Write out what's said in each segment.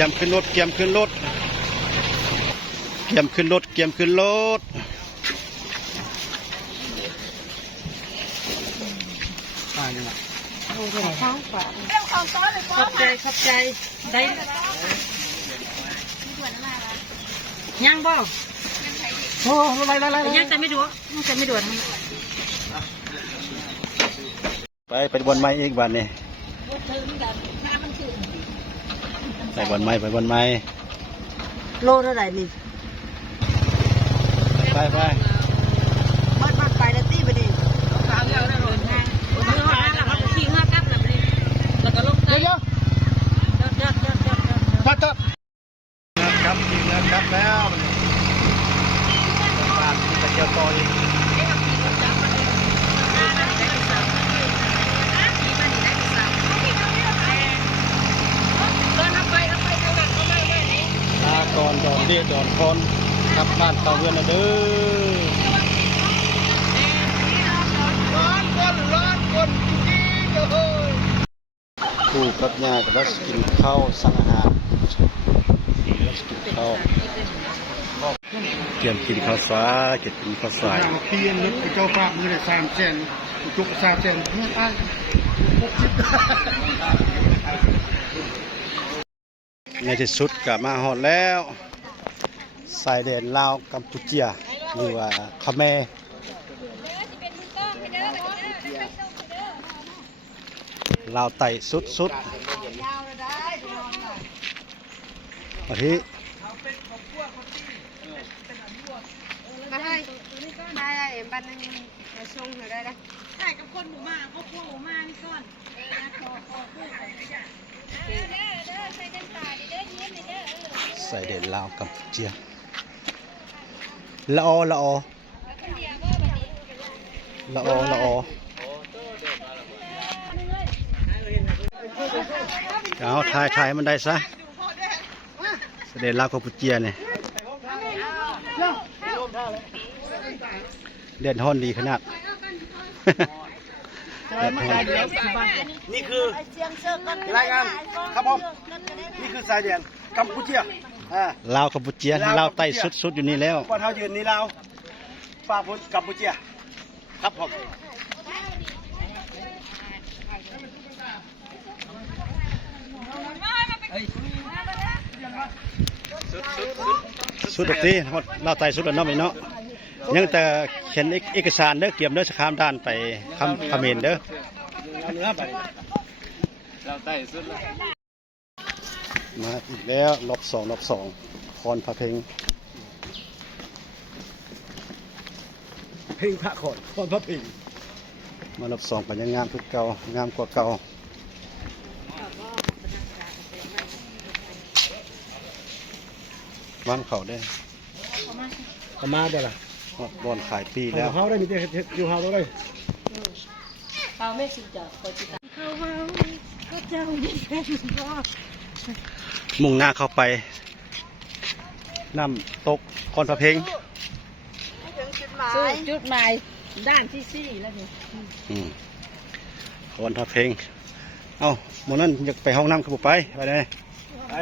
กียมขึ้นรถเกียมขึ้นรถเกียมขึ้นรถเกียมขึ้นรถป้ายังไงโอ้โหข้าวฝาขับใจขับใจได้ยังบ่โอ้อะไรยังแต่ไม่ด่วนแต่ไม่ด่วนไปบนไม้อีกวันนี้ไปบนไม้โลเท่าไหร่นี่ไปบ้านไปแล้วตีไปดิทางเดียวได้เลยทางเราขี่ห้ากลับแล้วไปดิแล้วก็ลงเยอะครับจริงนะครับแล้วบ้านตะเกียบต่ออีกก่อนดอนเรียดอนคอนกลับบ้านเต่าเงินนะเด้อร้อนคนจริงๆเลยผู้กับยากับรัสกินข้าวสั่งอาหารรัสกินข้าวเตรียมกินข้าวสายเก็บกินข้าวสายเพียนนึกเจ้าภาพมือได้300,000จุก300,000เงินอ้างในที่สุดกลับมาฮอดแล้วสายแดนลาวกัมพูชาหรือว่าเขมรลาวไต่สุดอาทิมาให้บ้านนึงมาส่งได้ละใช่กับคนหมู่มาครอบครัวหมู่มานี่ก่อนสายแดนลาวกัมพูชาละอเอาถ่ายมันได้ซะสายแดนลาวกัมพูชาเนี่ยเด่นฮ้อนดีขนาดนี่คือรายงานครับผมนี่คือสายแดนกัมพูชาลาวกัมพูชาลาวใต้สุดอยู่นี่แล้วก่อนเท้ายืนนี่ลาวฝ่าพ้นกัมพูชาครับผมสุดที่ลาวใต้สุดแล้วเนาะเนาะยังแต่เขียนเอกสารเด้อเกี่ยมเด้อสคามด้านไปคำเขมรเด้อเราใต้สุดแล้วมาอีกแล้วรอบสองคอนพระเพลงพระขอนพระเพลงมารอบสองเป็นยังงามทุกเก่างามกว่าเก่าบ้านเขาได้ประมาณเท่าไหร่บอลขายปีแล้วเขาได้มีแต่อยู่เฮาได้เขาไม่สิจ่าเขาจิตเขาเจ้าดีแค่ก็มุ่งหน้าเข้าไปน้ำตกคอนพระเพลงจุดหมายด้านที่4แล้วนี่คอนพระเพลงเอ้าหมดนั้นอยากไปห้องน้ำขับไปเลยไป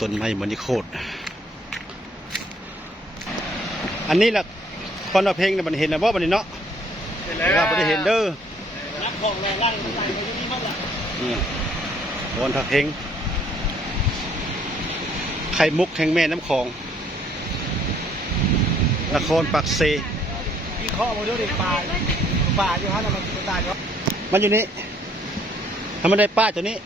ต้นไม้มันนี่โคตรอันนี้แหละคอนเพลงเนี่ยมันเห็นนะว่ามันนี่เนาะเราไม่ได้เห็นเด้อนักของแรงลั่นใส่ไปที่นี่มั้งล่ะคอนเพลงไข่มุกแห่งแม่น้ำของนครปักเซมีข้อมาด้วยป่าอยู่ฮะมันตายเนาะมันอยู่นี่ทำมันได้ป้าตัวนี้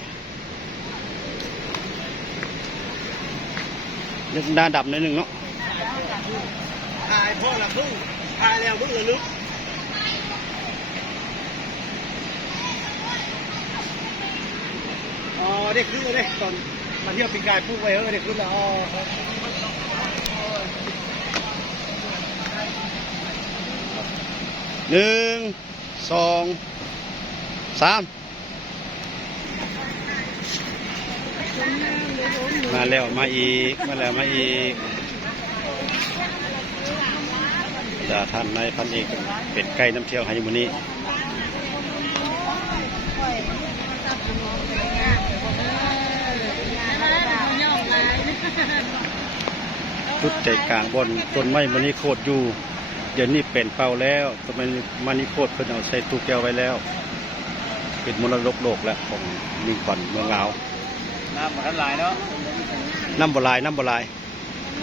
หน้าดับนิดนึงเนาะถ่ายพ่อละพึ่งถ่ายแล้วพึ่งละลึกอ๋อได้ขึ้นเลยตอนมาเที่ยวปีกายพุ่งไปแล้วได้ขึ้นแล้วอ๋อ1 2 3มาแล้วมาอีกแต่ท่านนายพันเอกเป็นไก่น้ำเที่ยวให้มื้อนี้ จุดใจกลางบนต้นไม้มันนี่โคตรอยู่เดี๋ยวนี้เป็นเป่าแล้วทำไมมันนี่โคตรเพิ่นเอาใส่ตู้แก้วไว้แล้วเป็นมรดกโลกแล้วของลิงคอล์นเมืองลาว น้ำมันทันหลายเนาะ น้ำบ่ลายน้ำบ่ลาย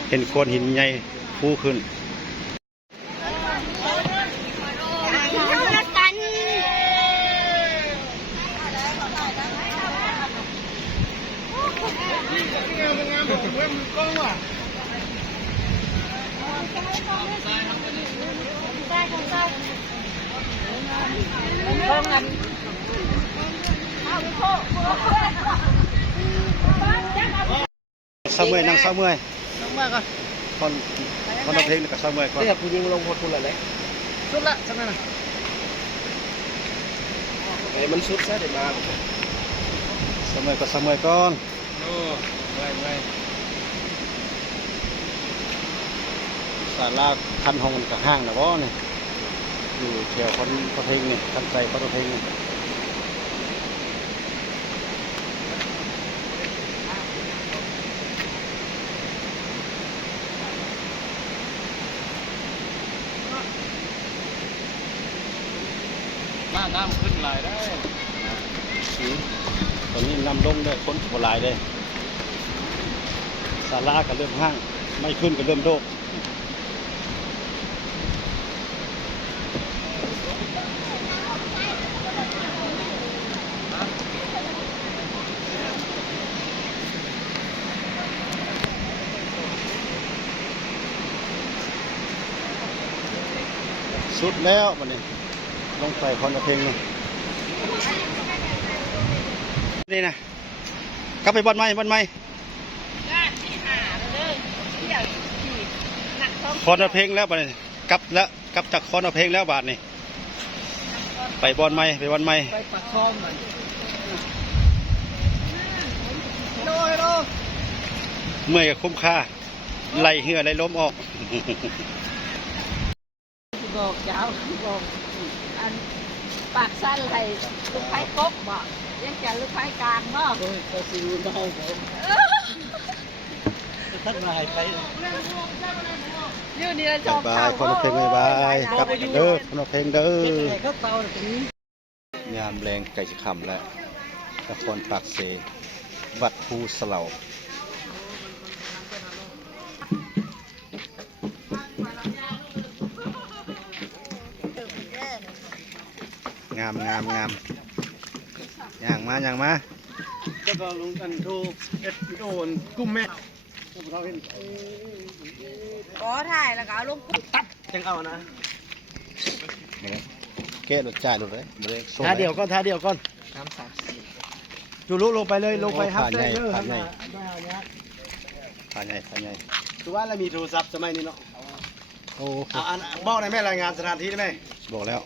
เห็นโคนหินใหญ่ฟูขึ้นเศร้าเมื่อยนั่งเศร้าเมื่อย น้ำมากก่อน คนเอาเพลงกับเศร้าเมื่อยก่อน เรียกผู้หญิงลงพอทุนอะไรสุดละสักหน่อยไอ้มันสุดซะเดี๋ยวมา เศร้าเมื่อยก็เศร้าเมื่อยก่อน โอ้ไม่ ศาลาคันห้องกับห้างนะบ่เนี่ยอยู่แถวคนเอาเพลงนี่คันใจคนเอาเพลงนี่น้ำขึ้นหลายได้ ตอนนี้นำลงได้คนโบราณได้ศาลาก็เริ่มห้างไม่ขึ้นก็เริ่มโดกสุดแล้ววันนี้ลงไปคอนเพลงนี่นะกลับไปบ้านใหม่คอนเพลงแล้วบัดนี้กลับจากคอนเพลงแล้วบาทนี่ไปบ้านใหม่ไปบ้านใหม่ ไปปักคอมมันโล เมื่อยกับคุ้มค่าไล่เหือไล่ล้มออก บอกเจ้าบอกอันปากสั้นไรลูกไผ่กบบอกยังจะลูกไผ่กลางบ่ โอ้ยก็ซื้อมาเอาผมทักนายไป อยู่นี่เราช บา อย บ บายคอนเพลงบายกลับเด้อคอนเพลงเด้อ เขาเตาตรงนี้ ยามแรงไก่จะคำและนครปากเซวัดภูเสลางามอย่างมา ก็ก็ลงกันโทรเอ็ดโดนกุ้มแม่เราเห็น ก็ถ่ายแล้วก็เอาลง ตัดจังเอานะ แก้รถจ่ายรถเลย ท่าเดียวก่อนจูรุลงไปเลยลงไปครับได้เลยครับ ผ่านใหญ่ คือว่าเรามีโทรศัพท์สมัยนี้เนาะ โอ้ บอกได้ไหมรายงานสถานที่ได้ไหม บอกแล้ว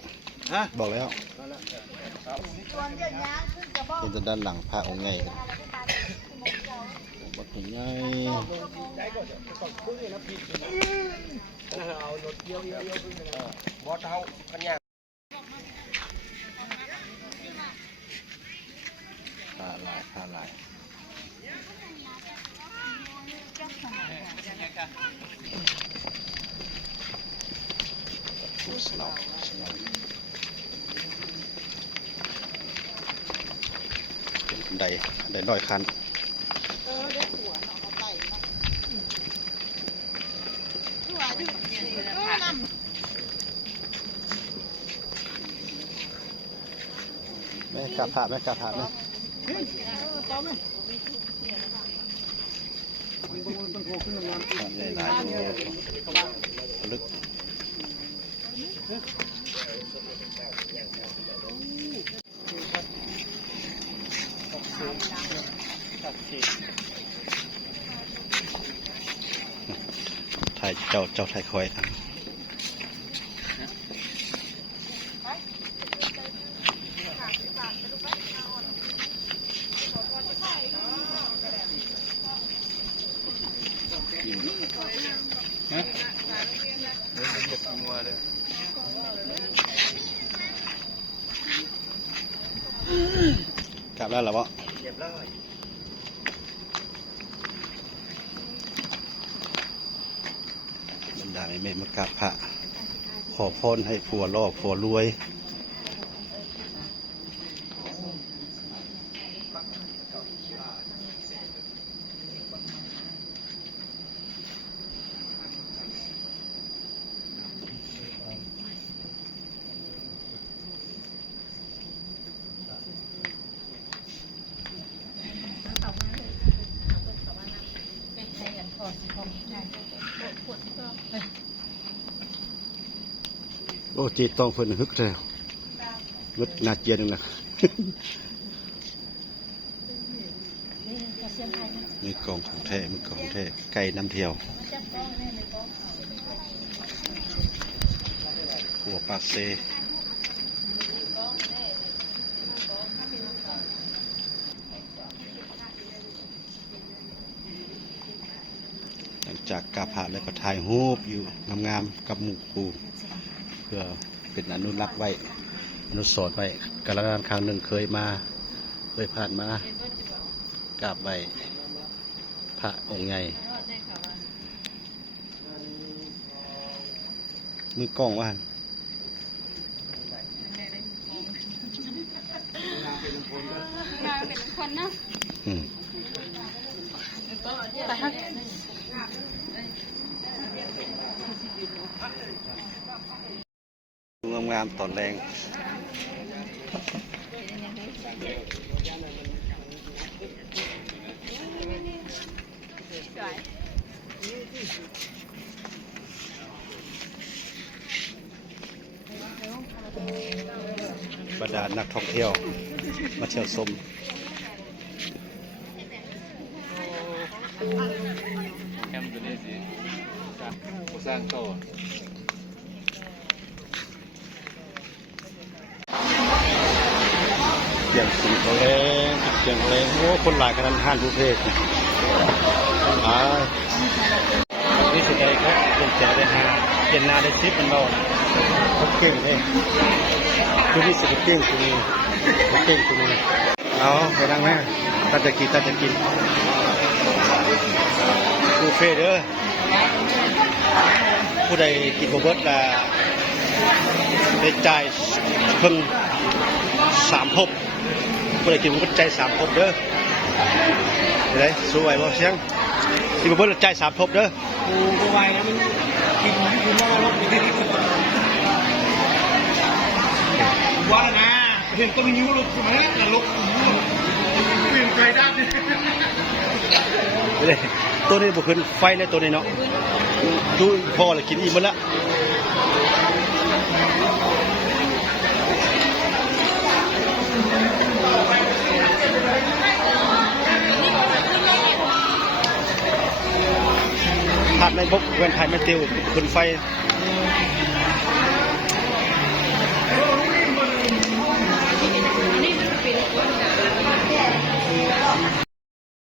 ฮะ บอกแล้วเห็นแต่ด้านหลังพระองค์ใหญ่กันบักใหญ่ เอารถเยี่ยวบอสเท้ากันยา ผ้าลายสลับได้ร้อยคันแม่กาผาไหมหลายลึกถ่ายเจ้าถ่ายคอยทั้ง กลับแล้วเหรอวะ เรียบร้อย บรรดาแม่มากราบพระขอพรให้ผัวล่อผัวรวยโอ้จีต้องเพิ่นฮึกแล้วงดนาเจียนนึงนะ มีกองของแท้มีกองแท้ไก่น้ำเที่ยวหัวปากเซหลังจากกราบพระแล้วก็ถ่ายรูปอยู่งามๆกับหมู่ปู่เพื่อเป็นอนุรักษ์ไว้อนุสรณ์ไว้กาลนานครั้งหนึ่งเคยผ่านมากราบไว้พระองค์ใหญ่มือกล้องว่านเป็นคนเนาะ งามๆตอนแรงบรรดานักท่องเที่ยวมาเที่ยวชมแคมป์ตัวนี้สิสร้างโต เสียงสีเขาแรงเสียงแรงโอ้คนหลายขนาดห้านทุกเพศนี่สุดใดครับเป็นแจได้5เปลี่ยนนาได้10มันเบาเขาเก่งเลยคือนี่สุดเก่งคือนี่เก่งคือนี่เอาไปนั่งแม่ถ้าจะกินบุฟเฟ่เด้อผู้ใดกินโบเบิร์ตละได้จ่ายเพิ่ง3 ภพผู้ใดกินโบเบิร์ตจ่าย3 ภพเด้อเดี๋ยวสู้ไหวบ่เสียงกินโบเบิร์ตจ่าย3 ภพเด้อกูไหวนะมันกินอยู่นอกรถว่านะเห็นต้นนิ้วลุกไหมแต่ลุกเปลี่ยนใจด้านเลยตัวนี้บุขึ้นไฟเลยตัวนี้เนาะดูพอเลยกินอิ่มหมดละผ่านในบกเวนไทยไม่ติวขึ้นไฟ